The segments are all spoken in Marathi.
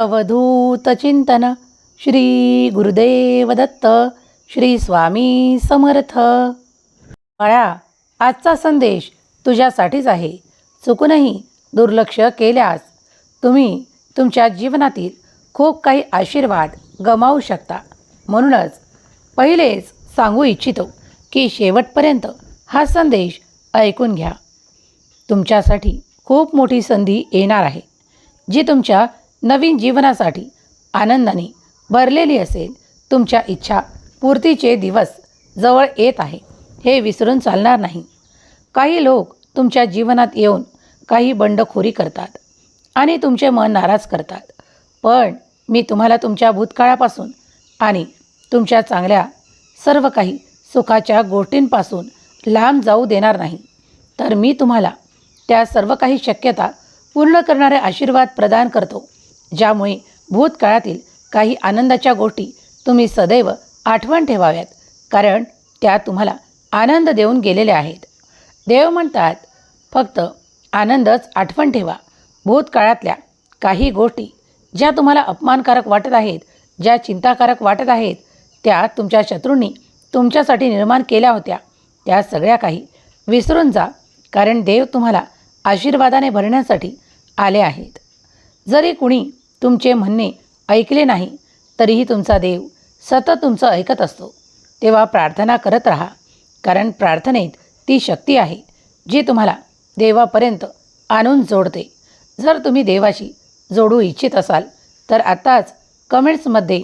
अवधूत चिंतन श्री गुरुदेव दत्त श्री स्वामी समर्थ. बाळा आजचा संदेश तुझ्यासाठीच आहे. चुकूनही दुर्लक्ष केल्यास तुम्ही तुमच्या जीवनातील खूप काही आशीर्वाद गमावू शकता. म्हणूनच पहिलेच सांगू इच्छितो की शेवटपर्यंत हा संदेश ऐकून घ्या. तुमच्यासाठी खूप मोठी संधी येणार आहे जी तुमच्या नवीन जीवनासाठी आनंदाने भरलेली असेल. तुमच्या इच्छा पूर्तीचे दिवस जवळ येत आहे. हे विसरून चालणार नाही. काही लोक तुमच्या जीवनात येऊन काही बंडखोरी करतात आणि तुमचे मन नाराज करतात. पण मी तुम्हाला तुमच्या भूतकाळापासून आणि तुमच्या चांगल्या सर्व काही सुखाच्या गोष्टींपासून लांब जाऊ देणार नाही. तर मी तुम्हाला त्या सर्व काही शक्यता पूर्ण करणारे आशीर्वाद प्रदान करतो. ज्यामुळे भूतकाळातील काही आनंदाच्या गोष्टी तुम्ही सदैव आठवण ठेवाव्यात कारण त्या तुम्हाला आनंद देऊन गेलेल्या आहेत. देव म्हणतात फक्त आनंदच आठवण ठेवा. भूतकाळातल्या काही गोष्टी ज्या तुम्हाला अपमानकारक वाटत आहेत ज्या चिंताकारक वाटत आहेत त्या तुमच्या शत्रूंनी तुमच्यासाठी निर्माण केल्या होत्या. त्या सगळ्या काही विसरून जा कारण देव तुम्हाला आशीर्वादाने भरण्यासाठी आले आहेत. जरी कुणी तुमचे म्हणणे ऐकले नाही तरीही तुमचा देव सतत तुमचं ऐकत असतो. तेव्हा प्रार्थना करत राहा कारण प्रार्थनेत ती शक्ती आहे जी तुम्हाला देवापर्यंत आणून जोडते. जर तुम्ही देवाशी जोडू इच्छित असाल तर आत्ताच कमेंट्समध्ये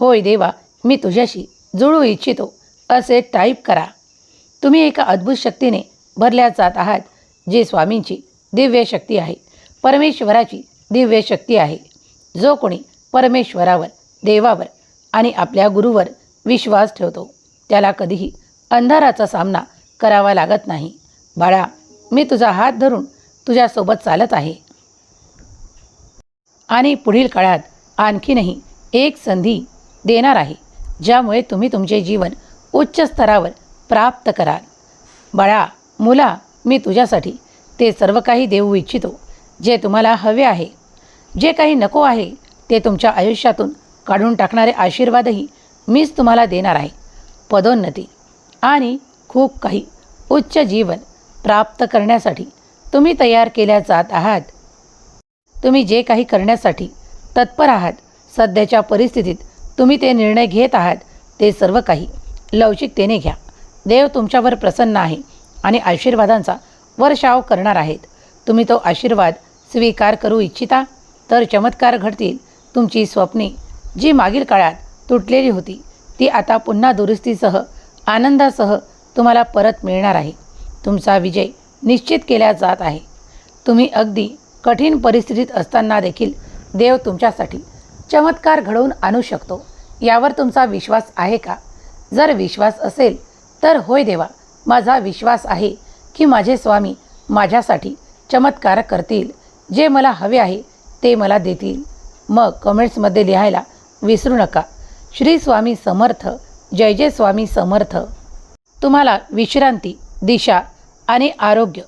होय देवा मी तुझ्याशी जुळू इच्छितो असे टाईप करा. तुम्ही एका अद्भुत शक्तीने भरल्या जात आहात जी स्वामींची दिव्य शक्ती आहे परमेश्वराची दिव्य शक्ती आहे. जो कोणी परमेश्वरावर देवावर आणि आपल्या गुरुवर विश्वास ठेवतो त्याला कधीही अंधाराचा सामना करावा लागत नाही. बाळा मी तुझा हात धरून तुझ्यासोबत चालत आहे. आणि पुढील काळात आणखीनही एक संधी देणार आहे ज्यामुळे तुम्ही तुमचे जीवन उच्च स्तरावर प्राप्त कराल. बाळा मुला मी तुझ्यासाठी ते सर्व काही देऊ इच्छितो जे तुम्हाला हवे आहे. जे काही नको आहे ते तुमच्या आयुष्यातून काढून टाकणारे आशीर्वादही मीच तुम्हाला देणार आहे. पदोन्नती. आणि खूप काही उच्च जीवन प्राप्त करण्यासाठी तुम्ही तयार केल्या जात आहात. तुम्ही जे काही करण्यासाठी तत्पर आहात सध्याच्या परिस्थितीत तुम्ही ते निर्णय घेत आहात ते सर्व काही लवचिकतेने घ्या. देव तुमच्यावर प्रसन्न आहे आणि आशीर्वादांचा वर्षाव करणार आहेत. तुम्ही तो आशीर्वाद स्वीकार करू इच्छिता? तर चमत्कार घडतील तुमची स्वप्ने जी मागील काळात तुटलेली होती ती आता पुन्हा दुरुस्तीसह आनंदासह तुम्हाला परत मिळणार आहे. तुमचा विजय निश्चित केला जात आहे. तुम्ही अगदी कठीण परिस्थितीत असताना देखील देव तुमच्यासाठी चमत्कार घडवून आणू शकतो यावर तुमचा विश्वास आहे का? जर विश्वास असेल तर होय देवा माझा विश्वास आहे की माझे स्वामी माझ्यासाठी चमत्कार करतील जे मला हवे आहे ते मला देतील. मग कमेंट्समध्ये लिहायला विसरू नका. श्री स्वामी समर्थ जय जय स्वामी समर्थ. तुम्हाला विश्रांती दिशा आणि आरोग्य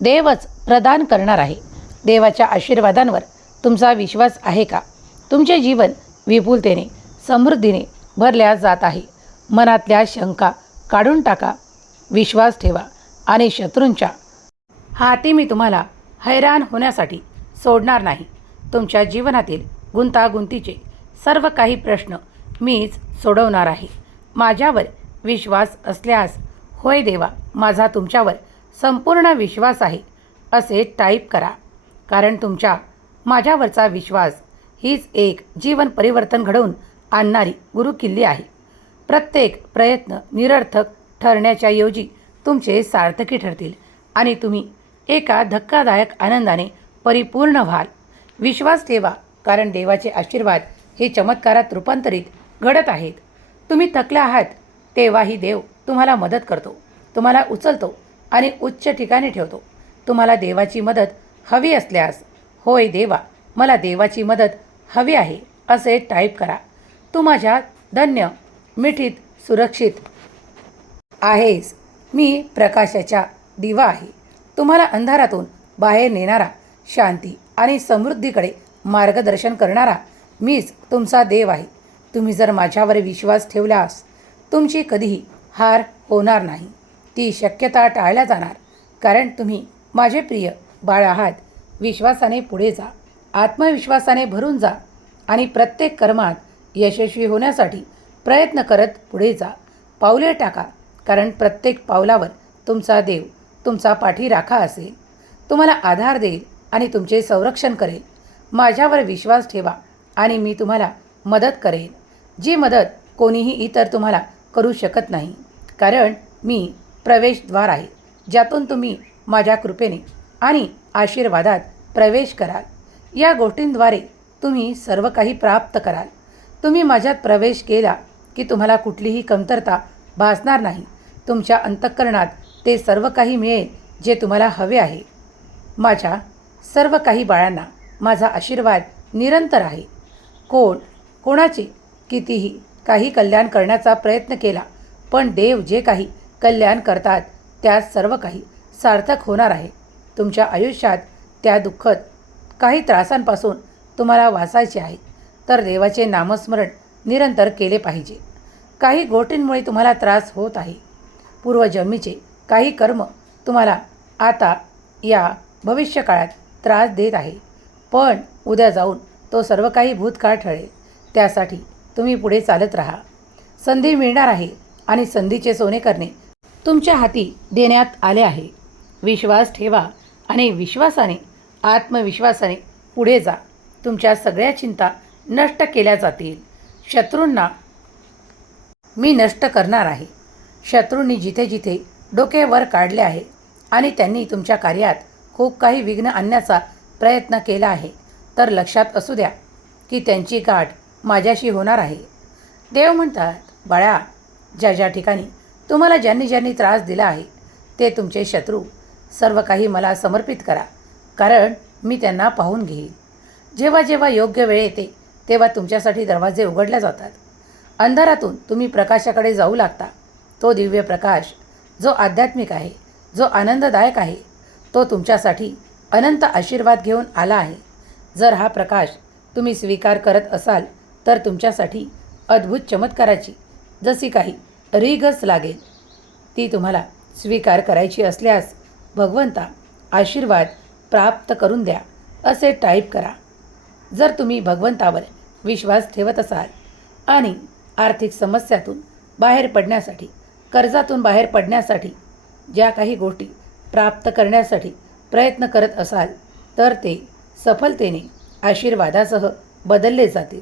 देवच प्रदान करणार आहे. देवाच्या आशीर्वादांवर तुमचा विश्वास आहे का? तुमचे जीवन विपुलतेने समृद्धीने भरल्या जात आहे. मनातल्या शंका काढून टाका. विश्वास ठेवा आणि शत्रूंच्या हाती मी तुम्हाला हैराण होण्यासाठी सोडणार नाही. तुमच्या जीवनातील गुंतागुंतीचे सर्व काही प्रश्न मीच सोडवणार आहे. माझ्यावर विश्वास असल्यास होय देवा माझा तुमच्यावर संपूर्ण विश्वास आहे असे टाईप करा. कारण तुमच्या माझ्यावरचा विश्वास हीच एक जीवन परिवर्तन घडवून आणणारी गुरुकिल्ली आहे. प्रत्येक प्रयत्न निरर्थक ठरण्याच्या ऐवजी तुमचे सार्थकी ठरतील आणि तुम्ही एका धक्कादायक आनंदाने परिपूर्ण व्हाल. विश्वास ठेवा कारण देवाचे आशीर्वाद हे चमत्कारात रूपांतरित घडत आहेत. तुम्ही थकले आहात तेव्हाही देव तुम्हाला मदत करतो. तुम्हाला उचलतो आणि उच्च ठिकाणी ठेवतो. तुम्हाला देवाची मदत हवी असल्यास होय देवा मला देवाची मदत हवी आहे असे टाईप करा. तू माझ्या धन्य मिठीत सुरक्षित आहेस. मी प्रकाशाच्या दिवा आहे. तुम्हाला अंधारातून बाहेर नेणारा शांती. आणि समृद्धीकडे मार्गदर्शन करणारा मीच तुमचा देव आहे. तुम्ही जर माझ्यावर विश्वास ठेवल्यास तुमची कधीही हार होणार नाही. ती शक्यता टाळल्या जाणार. कारण तुम्ही माझे प्रिय बाळ आहात. विश्वासाने पुढे जा. आत्मविश्वासाने भरून जा. आणि प्रत्येक कर्मात यशस्वी होण्यासाठी प्रयत्न करत पुढे जा. पावले टाका. कारण प्रत्येक पावलावर तुमचा देव तुमचा पाठीराखा असेल तुम्हाला आधार देईल आणि तुमचे संरक्षण करेल. माझ्यावर विश्वास ठेवा आणि मी तुम्हाला मदत करेन. जी मदत कोणीही इतर तुम्हाला करू शकत नाही. कारण मी प्रवेशद्वार आहे ज्यातून तुम्ही माझ्या कृपेने आणि आशीर्वादात प्रवेश कराल. या गोष्टींद्वारे तुम्ही सर्व काही प्राप्त कराल. तुम्ही माझ्यात प्रवेश केला की तुम्हाला कुठलीही कमतरता भासणार नाही. तुमच्या अंतःकरणात ते सर्व काही मिळेल जे तुम्हाला हवे आहे. माझ्या सर्व काही बाळांना माझा आशीर्वाद निरंतर आहे. कोण कोणाचे कितीही काही कल्याण करण्याचा प्रयत्न केला पण देव जे काही कल्याण करतात त्यात सर्व काही सार्थक होणार आहे. तुमच्या आयुष्यात त्या दुःखद काही त्रासांपासून तुम्हाला वाचायचे आहे तर देवाचे नामस्मरण निरंतर केले पाहिजे. काही गोष्टींमुळे तुम्हाला त्रास होत आहे. पूर्वजन्मीचे काही कर्म तुम्हाला आता या भविष्यकाळात त्रास देत आहे. पण उद्या जाऊन तो सर्व काही भूतकाळ ठळेल त्यासाठी तुम्ही पुढे चालत राहा. संधी मिळणार आहे आणि संधीचे सोने करणे तुमच्या हाती देण्यात आले आहे. विश्वास ठेवा आणि विश्वासाने आत्मविश्वासाने पुढे जा. तुमच्या सगळ्या चिंता नष्ट केल्या जातील. शत्रूंना मी नष्ट करणार आहे. शत्रूंनी जिथे जिथे डोके वर काढले आहे आणि त्यांनी तुमच्या कार्यात खूप काही विघ्न आणण्याचा प्रयत्न केला आहे. तर लक्षात असू द्या की त्यांची गाठ माझ्याशी होणार आहे. देव म्हणतात बाळा ज्या ज्या ठिकाणी तुम्हाला ज्यांनी ज्यांनी त्रास दिला आहे ते तुमचे शत्रू सर्व काही मला समर्पित करा. कारण मी त्यांना पाहून घेईन. जेव्हा जेव्हा योग्य वेळ येते तेव्हा तुमच्यासाठी दरवाजे उघडल्या जातात. अंधारातून तुम्ही प्रकाशाकडे जाऊ लागता. तो दिव्य प्रकाश जो आध्यात्मिक आहे जो आनंददायक आहे तो तुमच्यासाठी अनंत आशीर्वाद घेऊन आला आहे. जर हा प्रकाश तुम्ही स्वीकार करत असाल तर तुमच्यासाठी अद्भुत चमत्काराची जशी काही रीगच लागेल. ती तुम्हाला स्वीकार करायची असल्यास भगवंता आशीर्वाद प्राप्त करून द्या असे टाईप करा. जर तुम्ही भगवंतावर विश्वास ठेवत असाल आणि आर्थिक समस्यातून बाहेर पडण्यासाठी कर्जातून बाहेर पडण्यासाठी ज्या काही गोष्टी प्राप्त करण्यासाठी प्रयत्न करत असाल तर ते सफलतेने आशीर्वादासह बदलले जातील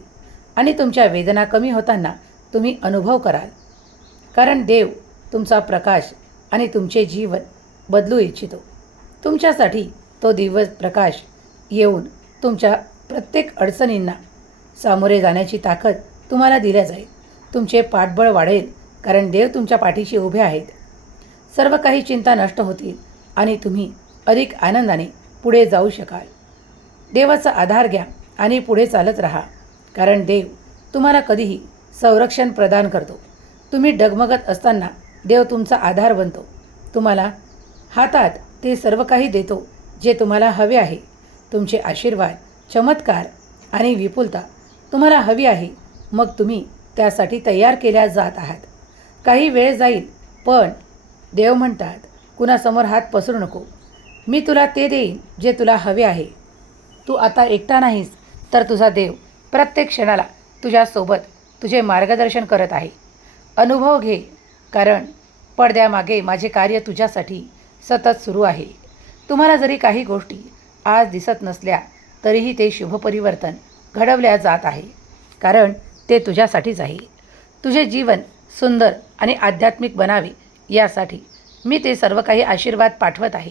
आणि तुमच्या वेदना कमी होताना तुम्ही अनुभव कराल. कारण देव तुमचा प्रकाश आणि तुमचे जीवन बदलू इच्छितो. तुमच्यासाठी तो दिवस प्रकाश येऊन तुमच्या प्रत्येक अडचणींना सामोरे जाण्याची ताकद तुम्हाला दिल्या जाईल. तुमचे पाठबळ वाढेल कारण देव तुमच्या पाठीशी उभे आहेत. सर्व काही चिंता नष्ट होतील. आणि तुम्ही अधिक आनंदाने पुढे जाऊ शकाल. देवाचा आधार घ्या आणि पुढे चालत राहा. कारण देव तुम्हाला कधीही संरक्षण प्रदान करतो. तुम्ही डगमगत असताना देव तुमचा आधार बनतो. तुम्हाला हातात ते सर्व काही देतो जे तुम्हाला हवे आहे. तुमचे आशीर्वाद चमत्कार आणि विपुलता तुम्हाला हवी आहे. मग तुम्ही त्यासाठी तयार केल्या जात आहात. काही वेळ जाईल पण देव म्हणतात कुणासमोर हात पसरू नको. मी तुला ते देईन जे तुला हवे आहे. तू आता एकटा नाहीस तर तुझा देव प्रत्येक क्षणाला तुझ्यासोबत तुझे मार्गदर्शन करत आहे. अनुभव घे कारण पडद्यामागे माझे कार्य तुझ्यासाठी सतत सुरू आहे. तुम्हाला जरी काही गोष्टी आज दिसत नसल्या तरीही ते शुभपरिवर्तन घडवल्या जात आहे. कारण ते तुझ्यासाठीच आहे. तुझे जीवन सुंदर आणि आध्यात्मिक बनावे यासाठी मी ते सर्व काही आशीर्वाद पाठवत आहे.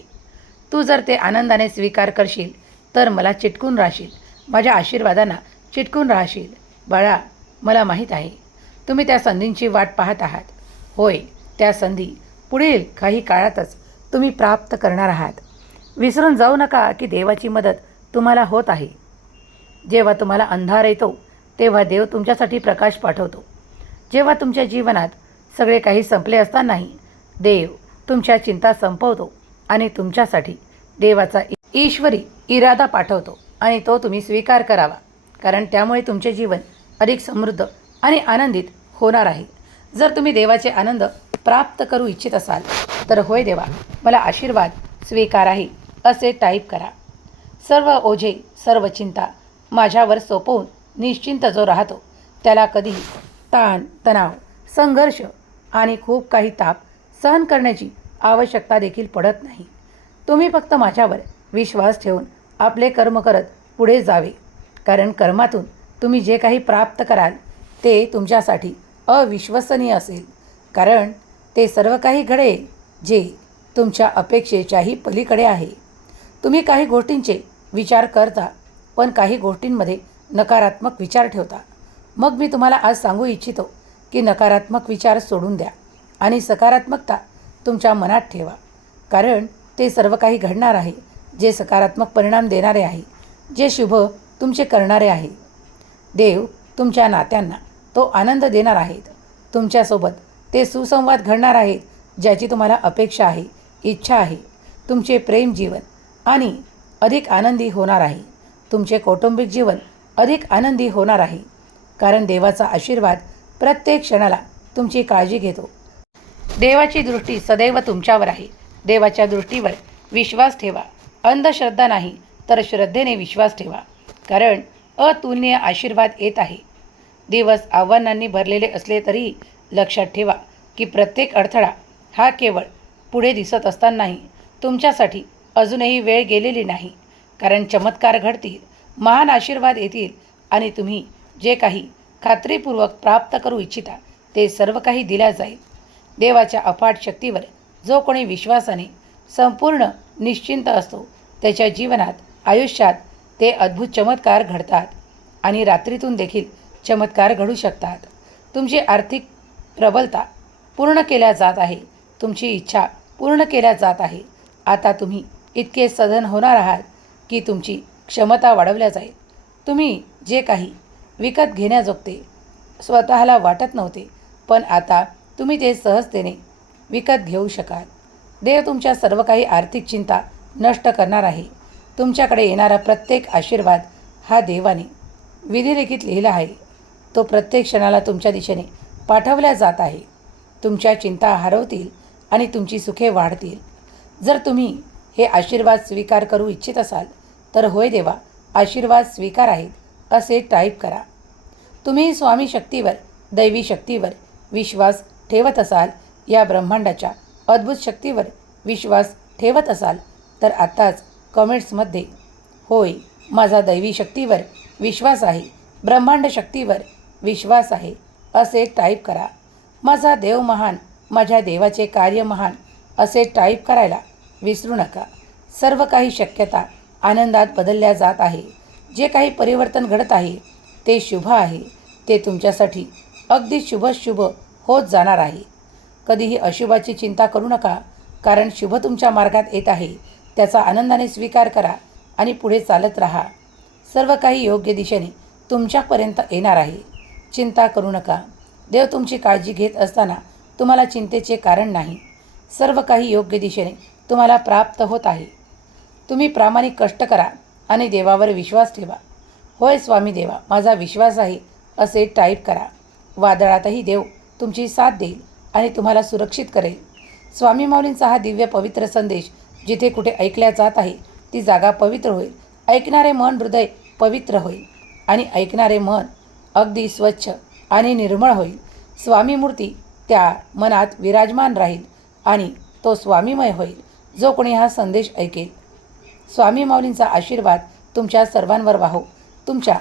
तू जर ते आनंदाने स्वीकार करशील तर मला चिटकून राहशील. माझ्या आशीर्वादांना चिटकून राहशील. बाळा मला माहीत आहे तुम्ही त्या संधींची वाट पाहत आहात. होय त्या संधी पुढील काही काळातच तुम्ही प्राप्त करणार आहात. विसरून जाऊ नका की देवाची मदत तुम्हाला होत आहे. जेव्हा तुम्हाला अंधार येतो तेव्हा देव तुमच्यासाठी प्रकाश पाठवतो. जेव्हा तुमच्या जीवनात सगळे काही संपले असतानाही देव तुमच्या चिंता संपवतो आणि तुमच्यासाठी देवाचा ईश्वरी इरादा पाठवतो आणि तो तुम्ही स्वीकार करावा. कारण त्यामुळे तुमचे जीवन अधिक समृद्ध आणि आनंदित होणार आहे. जर तुम्ही देवाचे आनंद प्राप्त करू इच्छित असाल तर होय देवा मला आशीर्वाद स्वीकार आहे असे टाईप करा. सर्व ओझे सर्व चिंता माझ्यावर सोपवून निश्चिंत जो राहतो त्याला कधीही ताण तणाव संघर्ष आणि खूप काही ताप सहन करण्याची आवश्यकता देखील पडत नाही. तुम्ही फक्त माझ्यावर विश्वास ठेवून आपले कर्म करत पुढे जावे. कारण कर्मातून तुम्ही जे काही प्राप्त कराल ते तुमच्यासाठी अविश्वसनीय असेल. कारण ते सर्व काही घडेल जे तुमच्या अपेक्षेच्याही पलीकडे आहे. तुम्ही काही गोष्टींचे विचार करता पण काही गोष्टींमध्ये नकारात्मक विचार ठेवता. मग मी तुम्हाला आज सांगू इच्छितो की नकारात्मक विचार सोडून द्या आणि सकारात्मकता तुमच्या मनात ठेवा. कारण ते सर्व काही घडणार आहे जे सकारात्मक परिणाम देणारे आहे जे शुभ तुमचे करणारे आहे. देव तुमच्या नात्यांना तो आनंद देणार आहेत. तुमच्यासोबत ते सुसंवाद घडणार आहेत ज्याची तुम्हाला अपेक्षा आहे इच्छा आहे. तुमचे प्रेम जीवन आणि अधिक आनंदी होणार आहे. तुमचे कौटुंबिक जीवन अधिक आनंदी होणार आहे. कारण देवाचा आशीर्वाद प्रत्येक क्षणाला तुमची काळजी घेतो. देवाची दृष्टी सदैव तुमच्यावर आहे. देवाच्या दृष्टीवर विश्वास ठेवा. अंधश्रद्धा नाही तर श्रद्धेने विश्वास ठेवा. कारण अतुलनीय आशीर्वाद येत आहे. दिवस आव्हानांनी भरलेले असले तरीही लक्षात ठेवा की प्रत्येक अडथळा हा केवळ पुढे दिसत असतानाही तुमच्यासाठी अजूनही वेळ गेलेली नाही. कारण चमत्कार घडतील महान आशीर्वाद येतील आणि तुम्ही जे काही खात्रीपूर्वक प्राप्त करू इच्छिता ते सर्व काही दिल्या जाईल. देवाच्या अफाट शक्तीवर जो कोणी विश्वासाने संपूर्ण निश्चिंत असतो त्याच्या जीवनात आयुष्यात ते अद्भुत चमत्कार घडतात आणि रात्रीतून देखील चमत्कार घडू शकतात. तुमची आर्थिक प्रबलता पूर्ण केल्या जात आहे तुमची इच्छा पूर्ण केल्या जात आहे. आता तुम्ही इतके सधन होणार आहात की तुमची क्षमता वाढवल्या जाईल. तुम्ही जे काही विकत घेण्याजोगते स्वतःला वाटत नव्हते पण आता तुम्ही ते सहजतेने विकत घेऊ शकाल. देव तुमच्या सर्व काही आर्थिक चिंता नष्ट करणार आहे. तुमच्याकडे येणारा प्रत्येक आशीर्वाद हा देवाने विधिलिखित लिहिला आहे. तो प्रत्येक क्षणाला तुमच्या दिशेने पाठवल्या जात आहे. तुमच्या चिंता हरवतील आणि तुमची सुखे वाढतील. जर तुम्ही हे आशीर्वाद स्वीकार करू इच्छित असाल तर होय देवा आशीर्वाद स्वीकार आहेत असे टाईप करा. तुम्ही स्वामी शक्तीवर दैवी शक्तीवर विश्वास ठेवत असाल या ब्रह्मांडाच्या अद्भुत शक्तीवर विश्वास ठेवत असाल तर आत्ताच कमेंट्समध्ये होय माझा दैवी शक्तीवर विश्वास आहे ब्रह्मांड शक्तीवर विश्वास आहे असे टाईप करा. माझा देव महान माझ्या देवाचे कार्य महान असे टाईप करायला विसरू नका. सर्व काही शक्यता आनंदात बदलल्या जात आहे. जे काही परिवर्तन घडत आहे ते शुभ आहे. ते तुमच्यासाठी अगदी शुभ शुभ होत जाणार आहे. कधीही अशुभाची चिंता करू नका कारण शुभ तुमच्या मार्गात येत आहे त्याचा आनंदाने स्वीकार करा आणि पुढे चालत राहा. सर्व काही योग्य दिशेने तुमच्यापर्यंत येणार आहे. चिंता करू नका. देव तुमची काळजी घेत असताना तुम्हाला चिंतेचे कारण नाही. सर्व काही योग्य दिशेने तुम्हाला प्राप्त होत आहे. तुम्ही प्रामाणिक कष्ट करा आणि देवावर विश्वास ठेवा. होय स्वामी देवा माझा विश्वास आहे असे टाईप करा. वादळातही देव तुमची साथ देईल आणि तुम्हाला सुरक्षित करेल. स्वामी माऊलींचा हा दिव्य पवित्र संदेश जिथे कुठे ऐकल्या जात आहे ती जागा पवित्र होईल. ऐकणारे मन हृदय पवित्र होईल आणि ऐकणारे मन अगदी स्वच्छ आणि निर्मळ होईल. स्वामी मूर्ती त्या मनात विराजमान राहील आणि तो स्वामीमय होईल जो कोणी हा संदेश ऐकेल. स्वामी माऊलींचा आशीर्वाद तुमच्या सर्वांवर वाहो. तुमच्या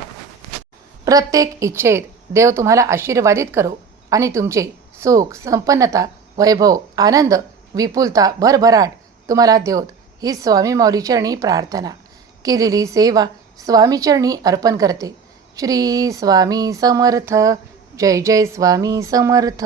प्रत्येक इच्छेत देव तुम्हाला आशीर्वादित करो. आणि तुमचे सुख संपन्नता वैभव आनंद विपुलता भरभराट तुम्हाला देवत. ही स्वामी माऊलीचरणी प्रार्थना. केलेली सेवा स्वामीचरणी अर्पण करते. श्री स्वामी समर्थ. जय जय स्वामी समर्थ.